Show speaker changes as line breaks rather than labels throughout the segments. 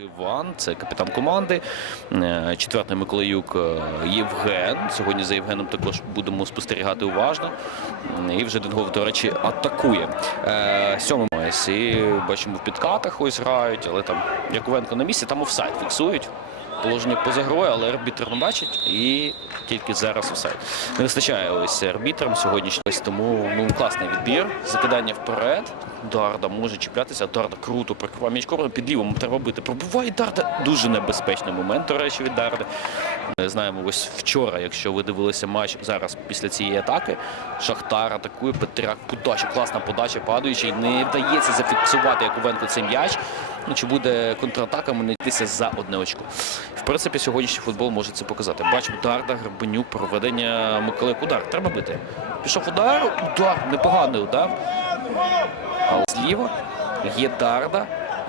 Іван, це капітан команди. Е, Четвертий Миколаюк е, Євген. Сьогодні за Євгеном також будемо спостерігати уважно. І вже Денгов, до речі, атакує. Е, Сьомий. І бачимо в підкатах ось грають, але там Яковенко на місці, там офсайд фіксують. Положення поза грою, але арбітр не бачить і тільки зараз офсайд. Не вистачає ось арбітрам сьогодні тому ну, класний відбір. Закидання вперед. Дарда може чіплятися. Дарда круто прикриває м'яч корпусом. Під лівом треба бити. Пробуває Дарда. Дуже небезпечний момент, до речі, від Дарди. Знаємо, ось вчора, якщо ви дивилися матч зараз після цієї атаки, Шахтар атакує Петряк. Подача, класна подача, падаючий. Не вдається зафіксувати Яковенко цей м'яч. Ну, чи буде контратака, не йтися за одне очко. В принципі, сьогоднішній футбол може це показати. Бачимо Дарда, Гребенюк, проведення Миколик. Удар. Треба бити. Пішов удар, удар, непоганий удар. Але зліва є Дарда,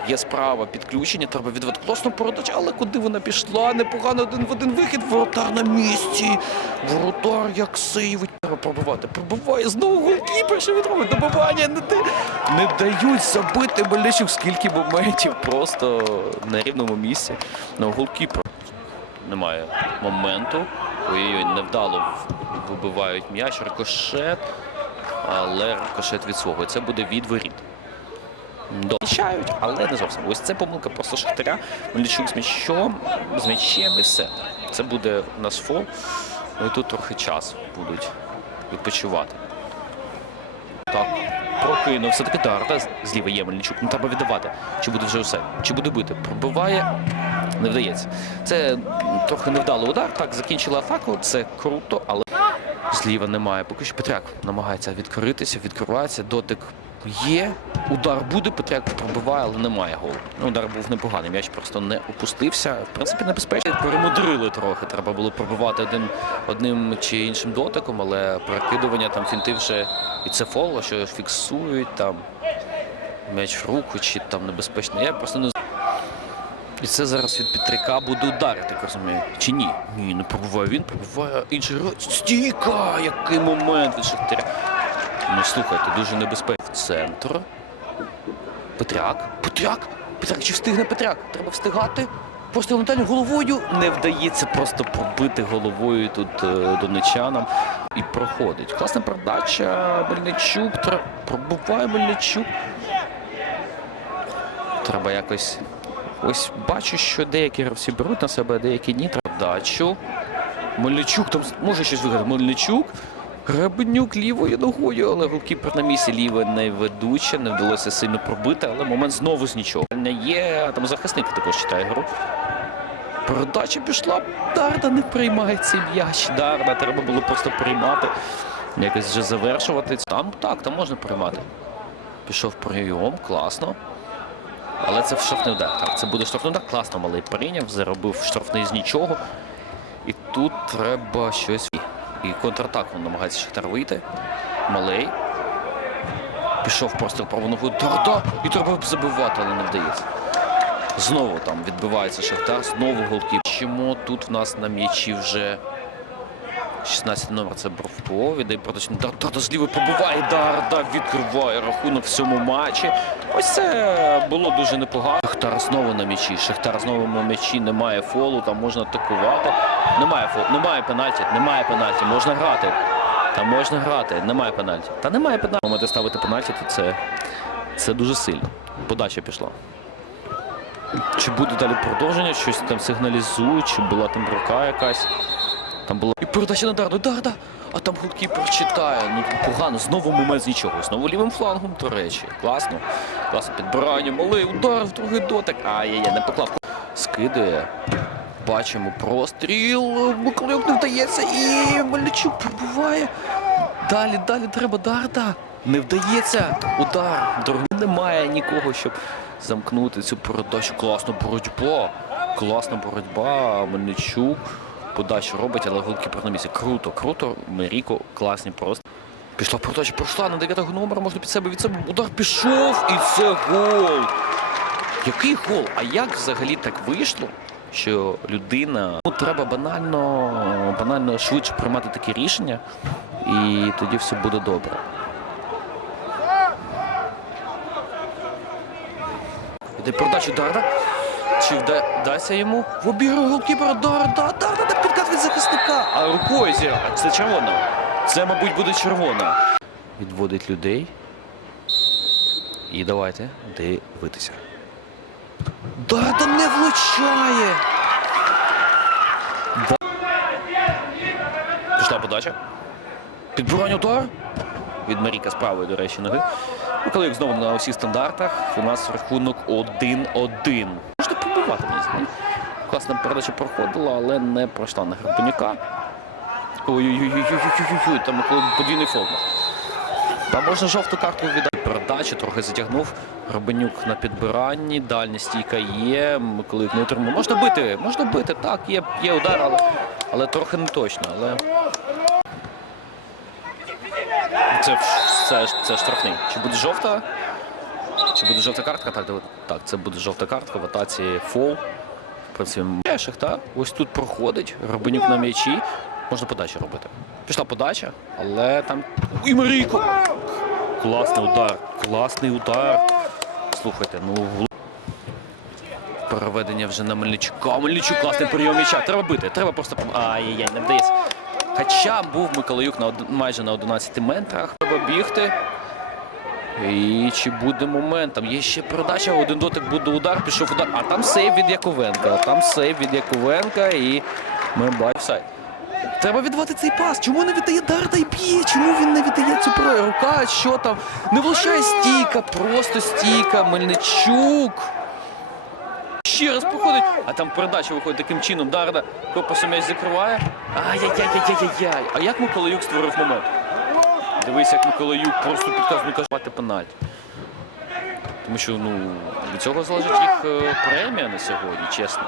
є справа підключення, треба відвод класно передача, але куди вона пішла? Непогано один в один вихід. Воротар на місці. Воротар як сейвить. Треба пробивати. Пробиває знову голкіпер, що він робить. Добивання не, не дають забити Мельничук. Скільки моментів просто на рівному місці. Ну, голкіпер. Немає моменту. Ой-ой-ой, невдало вибивають м'яч, рикошет. Але рикошет від свого. Це буде від воріт. Дощають, але не зовсім. Ось це помилка просто Шахтаря. Мельничук з м'ячом, з м'ячем і все. Це буде у нас фол. Ну і тут трохи час будуть відпочивати. Так, прокинув. Все-таки Дарда зліва є Мельничук. Не треба віддавати. Чи буде вже усе? Чи буде бити? Пробиває. Не вдається. Це трохи невдалий удар. Так, закінчили атаку. Це круто, але зліва немає. Поки що Петряк намагається відкритися, відкривається. Дотик є. Удар буде, Петряк пробиває, але немає голу. Ну, удар був непоганий. М'яч просто не опустився. В принципі, небезпечно. Перемудрили трохи. Треба було пробивати один одним чи іншим дотиком, але перекидування там фінти вже і це фол, що фіксують там м'яч в руку, чи там небезпечно. Я просто не. І це зараз від Петряка буде ударити, так розумію. Чи ні? Ні, не пробуває він, пробуває інший гравець. Стійка! Який момент від Шахтаря. Ну слухайте, дуже небезпечно. В центр. Петряк. Петряк! Петряк, чи встигне Петряк? Треба встигати. Просто елементарно головою не вдається просто пробити головою тут е, донечанам і проходить. Класна передача. Мельничук. тр- Пробуває Мельничук. Треба якось. Ось бачу, що деякі гравці беруть на себе, деякі ні. Дачу. Мельничук там може щось виграти. Мельничук. Гребенюк лівою ногою, але голкіпер на місці ліве не ведуче, не вдалося сильно пробити, але момент знову з нічого. Не є, там захисник також читає гру. Передача пішла. Дарда не приймає цей м'яч. Дарда треба було просто приймати. Якось вже завершувати. Там так, там можна приймати. Пішов прийом, класно. Але це в штрафний удар. Так, це буде штрафний удар. Класно малий прийняв, заробив штрафний з нічого. І тут треба щось. І контратаку намагається Шахтар вийти. Малий. Пішов просто праву ногу. Да-да! І треба забивати, але не вдається. Знову там відбивається Шахтар, знову голки. Чому тут в нас на м'ячі вже 16 номер це Бровко. Віддає протичний удар. Дарда зліва пробиває. Дарда відкриває рахунок в цьому матчі. Ось це було дуже непогано. Шахтар знову на м'ячі. Шахтар знову на м'ячі. Немає фолу, там можна атакувати. Немає фолу, немає пенальті, немає пенальті. Можна грати. Та можна грати, немає пенальті. Та немає пенальті. Можете ставити пенальті, то це, це дуже сильно. Подача пішла. Чи буде далі продовження? Щось там сигналізують, чи була там рука якась. Там було. І передача на Дарду. Дарда! А там голкіпер читає. Ну погано. Знову момент з нічого. Знову лівим флангом, до речі. Класно. Класно підбирання. Малий удар в другий дотик. Ай-яй-яй, не поклав. Скидує. Бачимо простріл. Миколайов не вдається. І Мельничук пробуває. Далі, далі треба Дарда. Не вдається. Удар. Дорогі немає нікого, щоб замкнути цю передачу. Класна боротьба. Класна боротьба. Мельничук. Подачу робить, але голкіпер на місці. Круто, круто. Меріко, класні просто. Пішла передача, пройшла на 9 номера, можна під себе від себе. Удар пішов і це гол. Який гол? А як взагалі так вийшло? Що людина ну, треба банально, банально швидше приймати такі рішення, і тоді все буде добре. Іде передача Дарда. Чи вда... дасться йому в обігру голкіпера Дарда, Дарда на підкат від захисника. А рукою зіра. Це червона. Це, мабуть, буде червона. Відводить людей. І давайте дивитися. Дарда не влучає. Да... Пішла подача. Підбирання удар. Від Маріка з правої, до речі, ноги. Миколаїв знову на усіх стандартах. У нас рахунок 1-1. Побивати мені. Класна передача проходила, але не пройшла на Грабанюка. Ой-ой-ой, там подвійний фол. Там можна жовту картку віддати. Передача трохи затягнув. Грабанюк на підбиранні, дальня стійка є. Миколаїв не отримав. Можна бити, можна бити. Так, є, є удар, але, але трохи не точно. Але це, це, це штрафний. Чи буде жовта? Чи буде жовта картка? Так, так, це буде жовта картка в атаці фол. В принципі, Шахтар ось тут проходить. Грабанюк на м'ячі. Можна подачу робити. Пішла подача, але там. І Марійко! Класний удар. Класний удар. Слухайте, ну переведення вже на Мельничука. Мельничук класний прийом м'яча. Треба бити. Треба просто. Ай-яй-яй, не вдається. Хоча був Миколаюк на майже на 11 метрах. Треба бігти. І чи буде момент? Там є ще передача, один дотик буде удар, пішов удар. А там сейв від Яковенка. А Там сейв від Яковенка і ми бачимо. Треба віддавати цей пас. Чому не віддає Дарда і б'є? Чому він не віддає цю передачу? Рука, що там? Не влучає стійка, просто стійка. Мельничук. Ще раз проходить, а там передача виходить таким чином. Дарда корпусом м'яч закриває. Ай-яй-яй-яй-яй-яй. А як Миколаюк створив момент? Дивись, як Миколаюк просто підказує каже, пенальті. Тому що ну, від цього залежить їх е, премія на сьогодні, чесно.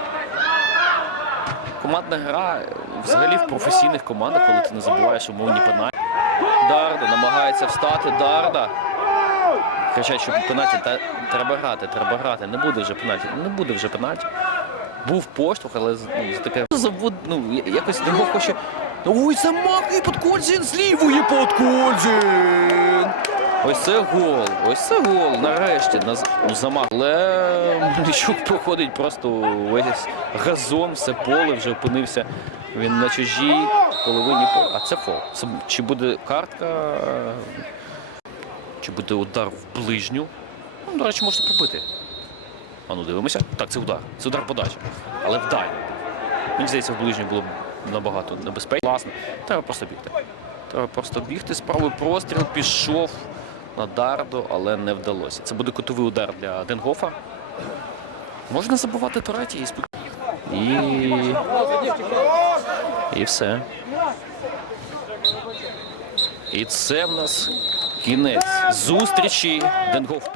Командна гра е, взагалі в професійних командах, коли ти не забуваєш умовні пенальті. Дарда намагається встати. Дарда. Кричать, що пенальті треба грати, треба грати. Не буде вже пенальті. Не буде вже пенальті. Був поштовх, але ну, таке завод, ну, якось не мог Ой, замахує Подкользін з лівої Подкользін! Ось це гол, ось це гол. Нарешті на замах. Але Мельничук проходить просто весь газон, все поле вже опинився. Він на чужій половині поля. А це фол. Це, чи буде картка? Чи буде удар в ближню? Ну, до речі, можна побити. А ну дивимося. Так, це удар. Це удар подачі. Але в дальню. Мені здається, в ближню було б набагато небезпечно. Класно. Треба просто бігти. Треба просто бігти. Справий простріл пішов на Дарду, але не вдалося. Це буде кутовий удар для Денгофа. Можна забувати третій і спокійно. І... І все. І це в нас кінець зустрічі. Денгоф